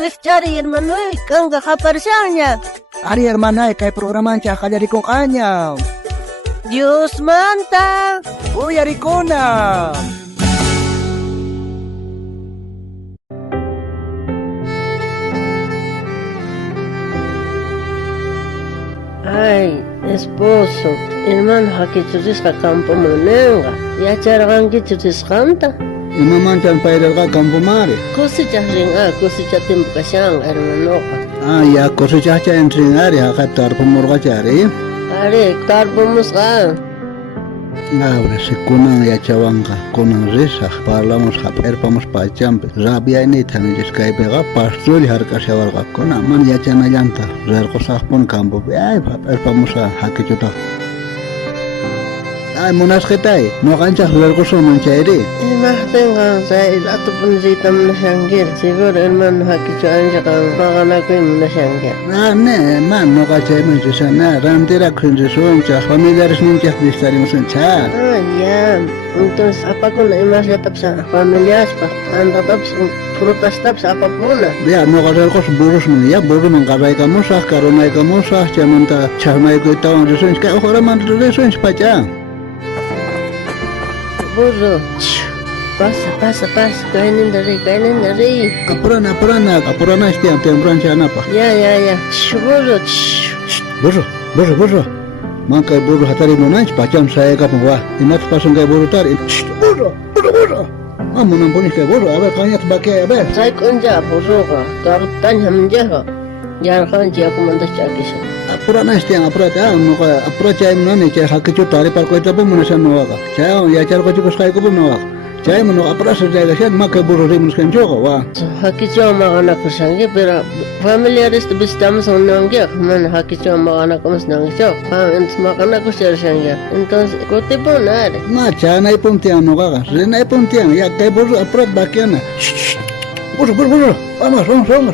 Andrés Chari, hermano, kanga kaparsanya. Ari hermana, kay programan siya kaya rikong kanya. Diyos manta. Uy, ari ko na. Ay, esposo, hermano, hakichuris ka kampo monenga. Ya charang kichuris kanta. Imaman siya pairal ka kampo mare. Kusi chahringa, kusi chatim kasyang, hermano ka. Ya koso siya siya entring ari, hakatar pumurga chari. Are, tarpumus ka. Ahora, si kunang ya chawanga, kunang risa, parlamus hap erpamos pa champe. Rabia ini tani jiskai pega, pastuli harka shawarga. Kuna man ya chana llanta, rerko sahpun kampo. Ay, hap erpamos hakichuta. Ay, monas ketai, no kancha rerko so manchairi. Imahtengan sa ilato pun zitam na syanggir. Siguro hermano hakichuan siya kang pakanakoy mo na syanggir. Ne, man no kachay man siya na, rantira kunjisuan siya, familiaris ninja distari mo siya. Ya. Entonces, apa ko na imasya tap sa pamilyas pa. Anda tap sa frutas tap sa apa po na. Ya, no rerko sa burus mo ya, buru man karay ka mo sa, karunay ka mo sa, chamanta, charmay ko itawang risuan siya, kaya okura man risuan siya pa siya. Burro, pasa, kainin dari. Apurana istiang tempuran siya na pa. Ya, burro, Burro. Man kay burro hatari mo na, pacham saya ka pangwa. Imat pasong kay burro tari. Burro. Amo nang punis kay burro, abe kanyat bakay abe. Say kunja, burro ka, karutan hamja ka. Yan kan siya kumandas siya kisa. Apurana istiang apurata, no ka apura chay mo na, chay hakichu tari par ko ita po muna sa nuwaka. Chay ya char ko chukos kay ko po nuwaka. Chay mo no apura sa chay kasyan, man kay burro rin mo sa kancho ka, wa. Hakichu ang mga anak ko sanggi, pero familiaris to bistamos ang nanggi. Man, hakichu ang mga anak ko mas nanggi siya. Entonces, mga anak ko siya sanggi. Entonces, kote po na rin. Ma, chay na ipuntiang no ka. Rin na ipuntiang, ya kay burro apurat bakyan na. Burro. Vamos. Burro.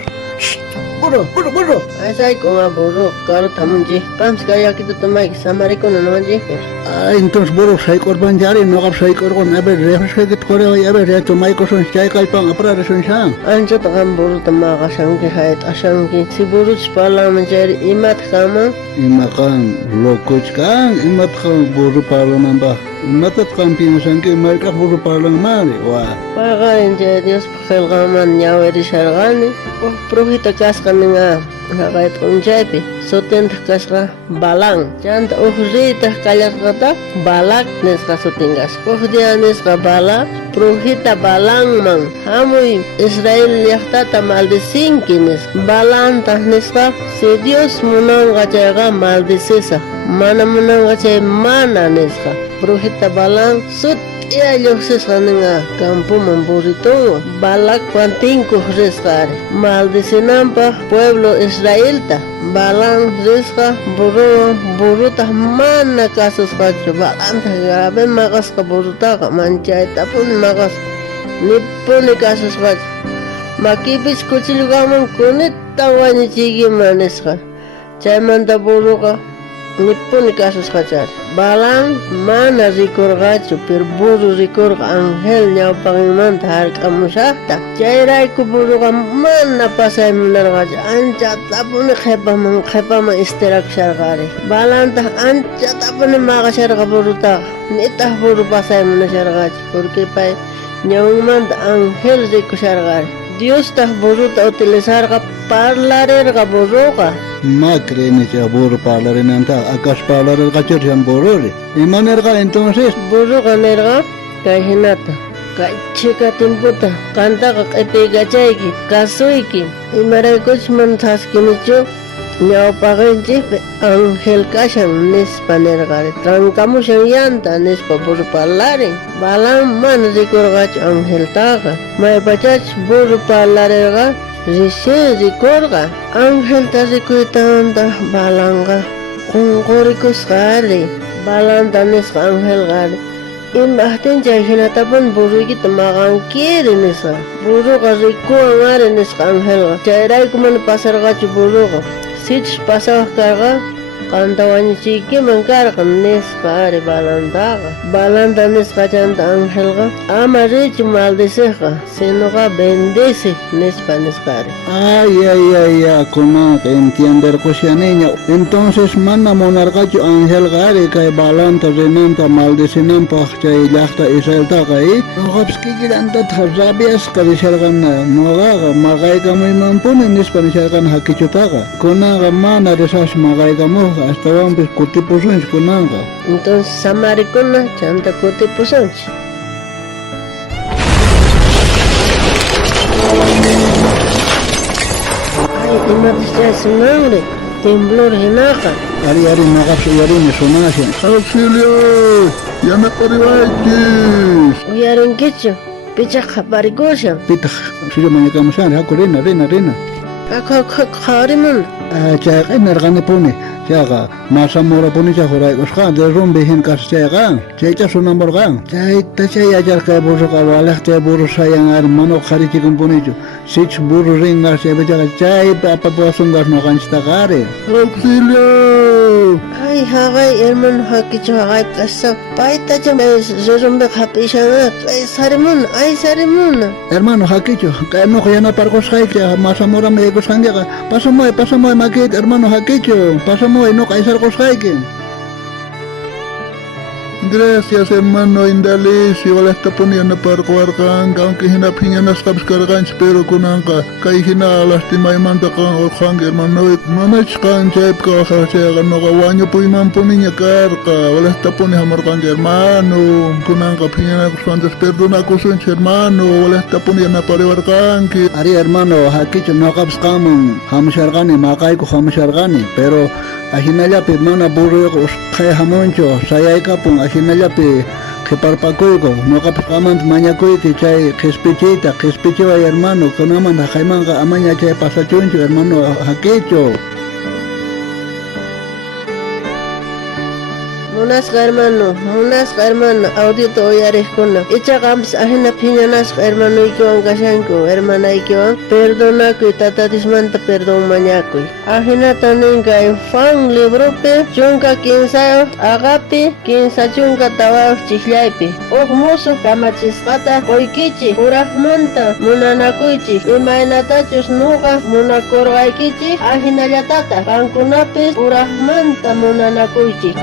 Ay, ko nga burro, karot hamon ji. Pams kaya kita tumay, samari ko na naman ji. Entonces burro say korban jari, no kap say korban, abe refres kagit kore hoy, abe re tumay ko son chay kay pang apra reson siya. Anjo takang burro tama kasangki hayat asangki. Si burro pala manjari imat kama. Imakan lokoch kang, imat kang burro pala namba. Imatat kang pinasangki, imarka burro pala mali, wa. Pakain jay Dios pakelgaman nyaweri syargani. Prohita kas ka nga. Nakait kong jaypi. Sotin kas ka balang. Jant uhrita kalyat kata balak nes ka sotingas. Uhdianis ka balak. Prohita balang mang. Hamoy Israel yakta ta maldisingkinis. Balang tahnis ka. Si Dios munang kachaga maldisisa. Mana munang kachay mana nes ka. Prohita balang sut. Iya yokses nga kampo mamburito balak pantingko reskar maldicinampa pueblo Israel ta balang reska buru ta mana kasus kacu balang ta grabe makas ka buruta ka manchay tapon makas nipon kasus kacu makipis kuchil gamang kunit tawani chigi maneska chay manta buru ka nipun kasus kacar balang mana rikur gacu per buru rikur anghel nyaw pangiman tahar kamu syakta cairai ku buru ka mana pasay munar gacu anca tapun kepa ma istirak syarkari balang tah anca tapun makasyar ka buru ta nitah buru pasay munar syarkaci porque pay nyaw man anghel rikur syarkari Dios tah buru ta utilizar ka parlarer ka buru ka Ma creen que burro para la nanta, akas para el cachor se amborore. Y manerga entonces. Burro kanerga, kahinata, kachika timputa, kanta kakepegachayki, kasuiki. Y maracos mantaskinicho, nyao pagenchi, angel kashan nispa nergare. Trancamos en llanta nispa burro parlare. Balang man rikorgach angel taga. May pachach burro parlarega. Risi rikorga angel ta rikuitanda balanga kungkurikus kari balanda nis angel kari imahtin jahina tapan buru kita makan kiri nisa buru ka riku angari nis angel ka jairai kuman pasar ka buru ka sits pasar ka Qantawañichiykiman karqan nisqa ari Balantaqa. Balanta nisqa chanta Angelqa ama richu maldiciqqa, sinoqa bendice nisqari. Ay, kunaqa entienderqusiyaniña. Entonces mana munarqachu Angelqa ari kay Balanta rinanta maldicinanpaq chay llaqta Israeltaqa nuqapis kikillantata rabiasqa risharqana nuqaqa maqaykamuymanpuni nispa nisharqana hakichutaqa. Kunaqa mana risash maqaykamuq hasta kutipusunch kunanqa. Entonces samarikuna chanta kutipusunch. Ay, imatas chaysinanri, temblor hinaqa. Ari nuqapis uyarini sunashin. Auxilio, yanapariwaychis. Uyarinkichu, pichaq qhaparikushan. Pitaq silla mañakamusani, haku rina. Qharimun. Chayqa inarqanipuni. Chayqa masamurapuni chaquraykusqa derrumbe hinkas chayqa. Chaycha sunamurqan. Chayta chay acharqay burruqa walaq chay burru sayan ari manu qharichikunpunichu. Sich burru ringas chaypichaqa chay apapuasungas nuqanchitaqa ari. Auxilio! Ay, haqay hermano hakichu haqay kasa. Paytacha derrumbe qhapishanqa. Ay, sarimuna. Hermano hakichu, kay nuqa yanaparqusqayki masamurama yaykusqankiqa. Pasamuy makita hermano hakichu. Pasamuy nuqa aysarqusqayki. Gracias hermano Indalicio, wala está poniendo para cuarcanca, aunque hina piñana estabas carganch, pero kunanka, kay hina lastima imanta kan orhang hermano, manach kan chepka khachega no gawanyo puiman poniña carca, wala está poni hamarkan hermano, kunanka piñana kusantes perdona kusun hermano, wala está poniendo para cuarcanki. Ari hermano, hakicho no qabs qamun, hamshargani, maqayku hamshargani, pero ahinallapi mana burruqa kay hamuncho sayaykapun ahinallapi qhiparpakuyku nuqapis qamanta mañakuyki chay qhispichiway hermano kunamanta haymanqa amaña chay pasachunchu hermano hakichu. Munasqa hermano, audito uyariqkuna. Ichaqampis ahina phiñanasqa hermanuykiwan kashanku, hermanaykiwan. Perdonakuy tatatismanta perdón mañakuy. Ahinata ninka Juan libropi, chunka 15 aqapi, 15 chunka tawaq chiklaypi. Musu kamachisqata qoykichik, uraqmanta munanakuychik. Imaynatachus nuqa munakurqaykichik, ahinallatata qankunapis uraqmanta munanakuychik.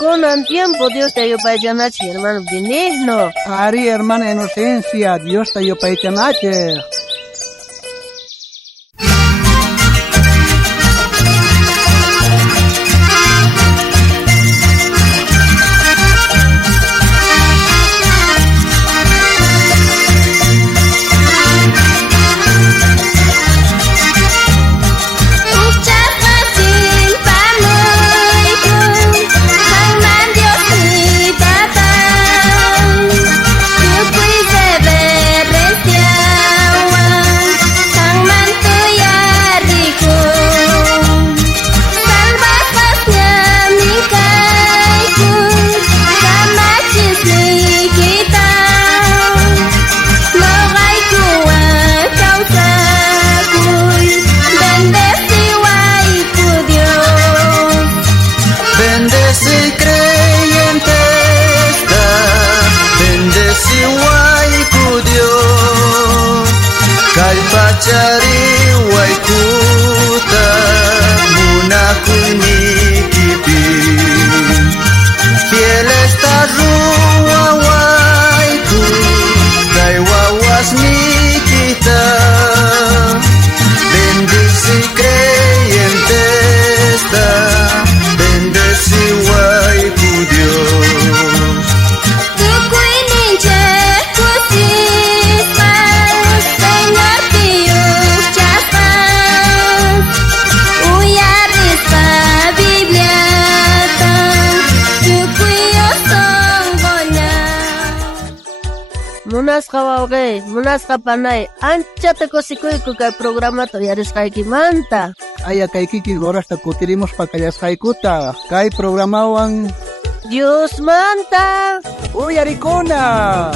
Con tiempo Dios te ayuda, hermano benigno. Ari hermana Inocencia, Dios te ayuda. Cari waikuta munakuni kipi fiel esta rua waiku kai wawas nikita bendice creyente esta bendice waiku Dios tu kuininche Munasqa wawqi, munasqa panay, anchata kusikuyku kay programata uyarisqaykimanta. Aya kay kiki horasta kutirimos pa kayasqaykuta kay programawan Dios manta. Uy, aricona.